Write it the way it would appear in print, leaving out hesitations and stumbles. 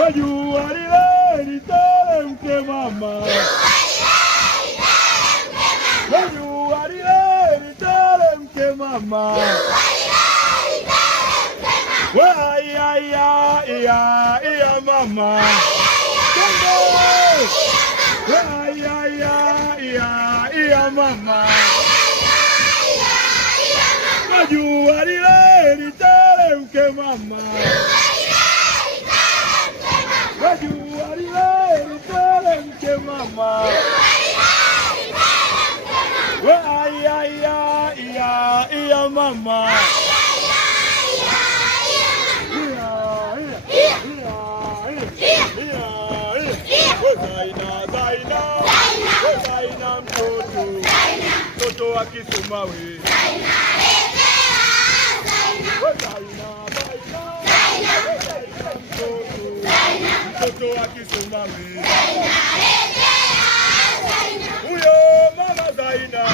Wajua lile literemke mama, wajua lile literemke mama, wa ya mama, wa ya mama, wajua lile literemke mama, wajua lile literemke mama, wa ya mama, Zaina mtoto wa Kisumawe, mtoto wa Kisumawe, huyo mama Zaina,